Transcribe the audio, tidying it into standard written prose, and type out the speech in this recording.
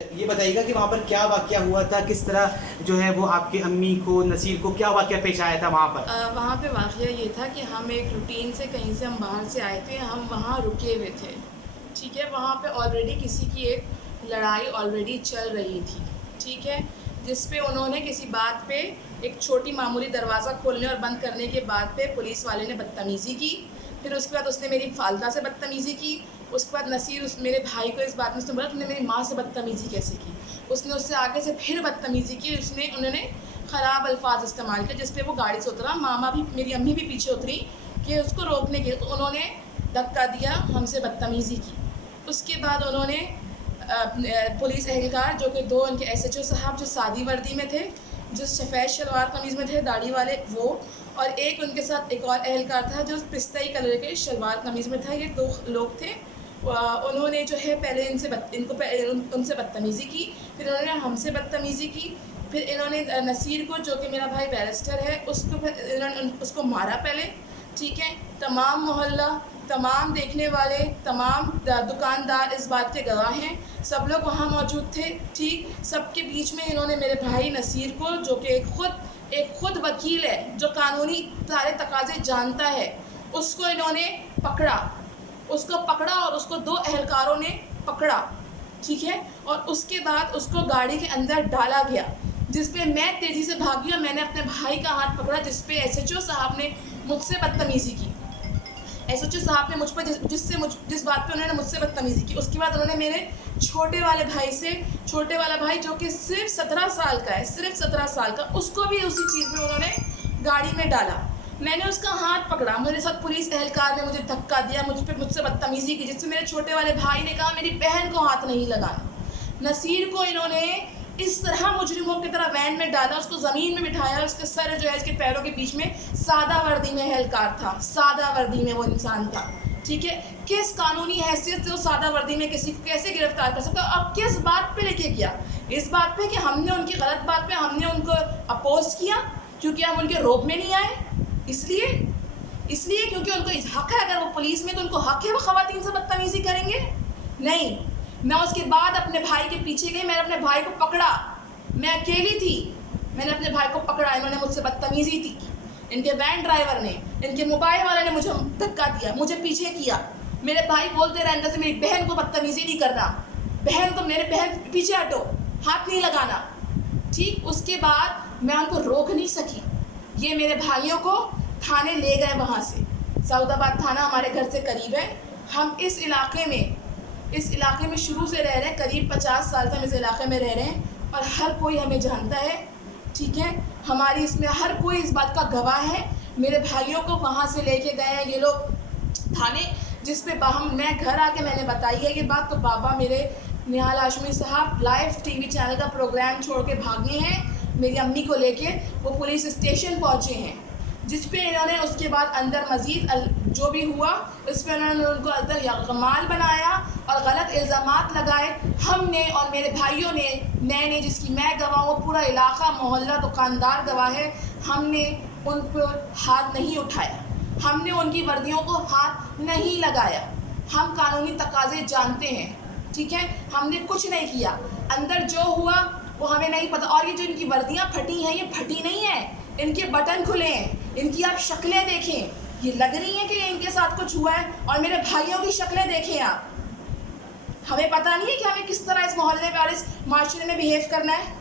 یہ بتائیے گا کہ وہاں پر کیا واقعہ ہوا تھا، کس طرح جو ہے وہ آپ کی امی کو، نصیر کو کیا واقعہ پیش آیا تھا وہاں پر؟ وہاں پہ واقعہ یہ تھا کہ ہم ایک روٹین سے کہیں سے ہم باہر سے آئے تھے، ہم وہاں رکے ہوئے تھے، ٹھیک ہے. وہاں پہ آلریڈی کسی کی ایک لڑائی آلریڈی چل رہی تھی، ٹھیک ہے، جس پہ انہوں نے کسی بات پہ ایک چھوٹی معمولی دروازہ کھولنے اور بند کرنے کے بعد پہ پولیس والے نے بدتمیزی کی. پھر اس کے بعد اس نے میری والدہ سے بدتمیزی کی. اس کے بعد نصیر میرے بھائی کو اس بات میں اس نے بولا تم نے میری ماں سے بدتمیزی کیسے کی. اس نے اس سے آگے سے پھر بدتمیزی کی. انہوں نے خراب الفاظ استعمال کیا، جس پہ وہ گاڑی سے اترا. ماما بھی، میری امی بھی پیچھے اتری کہ اس کو روکنے کے، تو انہوں نے دھکا دیا، ہم سے بدتمیزی کی. اس کے بعد انہوں نے پولیس اہلکار جو کہ دو ان کے ایس ایچ او صاحب جو سادی وردی میں تھے، جو سفید شلوار قمیض میں تھے داڑھی والے وہ، اور ایک ان کے ساتھ ایک اور اہلکار تھا جو پستائی کلر کے شلوار قمیض میں تھا. یہ دو لوگ تھے. انہوں نے جو ہے پہلے ان سے بدتمیزی کی، پھر انہوں نے ہم سے بدتمیزی کی. پھر انہوں نے نصیر کو جو کہ میرا بھائی بیرسٹر ہے انہوں نے اس کو مارا پہلے، ٹھیک ہے. تمام محلہ، تمام دیکھنے والے، تمام دکاندار اس بات کے گواہ ہیں. سب لوگ وہاں موجود تھے، ٹھیک. سب کے بیچ میں انہوں نے میرے بھائی نصیر کو، جو کہ ایک خود وکیل ہے، جو قانونی سارے تقاضے جانتا ہے، اس کو انہوں نے پکڑا. اور اس کو دو اہلکاروں نے پکڑا، ٹھیک ہے. اور اس کے بعد اس کو گاڑی کے اندر ڈالا گیا، جس پہ میں تیزی سے بھاگی اور میں نے اپنے بھائی کا ہاتھ پکڑا، جس پہ ایس ایچ او صاحب نے مجھ سے بدتمیزی کی. ایس ایچ او صاحب نے مجھ پر جس بات پہ انہوں نے مجھ سے بدتمیزی کی. اس کے بعد انہوں نے میرے چھوٹے والا بھائی جو کہ صرف 17 سال کا ہے، صرف 17 سال کا، اس کو بھی اسی چیز میں انہوں نے گاڑی میں ڈالا. میں نے اس کا ہاتھ پکڑا، میرے ساتھ پولیس اہلکار نے مجھے دھکا دیا، مجھ سے بدتمیزی کی، جس سے میرے چھوٹے والے بھائی نے کہا میری بہن کو ہاتھ نہیں لگانا. نصیر کو انہوں نے اس طرح مجرموں کی طرح وین میں ڈالا، اس کو زمین میں بٹھایا. اس کے سر جو ہے اس کے پیروں کے بیچ میں سادہ وردی میں اہلکار تھا، سادہ وردی میں وہ انسان تھا، ٹھیک ہے. کس قانونی حیثیت سے وہ سادہ وردی میں کسی کو کیسے گرفتار کر سکتا؟ اب کس بات پہ لے کے کیا؟ اس بات پہ کہ ہم نے ان کی غلط بات پہ ہم نے ان کو اپوز کیا کیونکہ ہم ان کے روب میں نہیں آئے. اس لیے کیونکہ ان کو حق ہے، اگر وہ پولیس میں تو ان کو حق ہے وہ خواتین سے بدتمیزی کریں گے؟ نہیں. میں اس کے بعد اپنے بھائی کے پیچھے گئی، میں نے اپنے بھائی کو پکڑا. میں اکیلی تھی، میں نے اپنے بھائی کو پکڑا. انہوں نے مجھ سے بدتمیزی کی، ان کے وین ڈرائیور نے، ان کے موبائل والے نے مجھے دھکا دیا، مجھے پیچھے کیا. میرے بھائی بولتے رہے اندر سے میری بہن کو بدتمیزی نہیں کرنا، میرے بہن پیچھے ہٹو، ہاتھ نہیں لگانا، ٹھیک. اس کے بعد میں ان کو روک نہیں سکی. یہ میرے بھائیوں کو تھانے لے گئے وہاں سے. سعود آباد تھانہ ہمارے گھر سے قریب ہے. ہم اس علاقے میں شروع سے رہ رہے ہیں، قریب 50 سال سے ہم اس علاقے میں رہ رہے ہیں، اور ہر کوئی ہمیں جانتا ہے، ٹھیک ہے. ہماری اس میں ہر کوئی اس بات کا گواہ ہے. میرے بھائیوں کو وہاں سے لے کے گئے ہیں یہ لوگ تھانے، جس پہ میں گھر آ کے میں نے بتائی ہے یہ بات، تو بابا میرے نہال ہاشمی صاحب لائیو ٹی وی چینل کا پروگرام چھوڑ کے بھاگے ہیں میری امی کو لے کے. وہ پولیس اسٹیشن پہنچے ہیں، جس پہ انہوں نے اس کے بعد اندر مزید جو بھی ہوا اس پہ انہوں نے ان کو اندر یرغمال بنایا اور غلط الزامات لگائے. ہم نے اور میرے بھائیوں نے، میں نے، جس کی میں گواہ ہوں، پورا علاقہ محلہ دکاندار گواہ ہے، ہم نے ان پر ہاتھ نہیں اٹھایا، ہم نے ان کی وردیوں کو ہاتھ نہیں لگایا. ہم قانونی تقاضے جانتے ہیں، ٹھیک ہے. ہم نے کچھ نہیں کیا. اندر جو ہوا وہ ہمیں نہیں پتہ. اور یہ جو ان کی وردیاں پھٹی ہیں، یہ پھٹی نہیں ہیں، ان کے بٹن کھلے ہیں. ان کی آپ شکلیں دیکھیں، یہ لگ رہی ہیں کہ ان کے ساتھ کچھ ہوا ہے. اور میرے بھائیوں کی شکلیں دیکھیں آپ. ہمیں پتہ نہیں ہے کہ ہمیں کس طرح اس محلے میں اور اس معاشرے میں بیہیو کرنا ہے.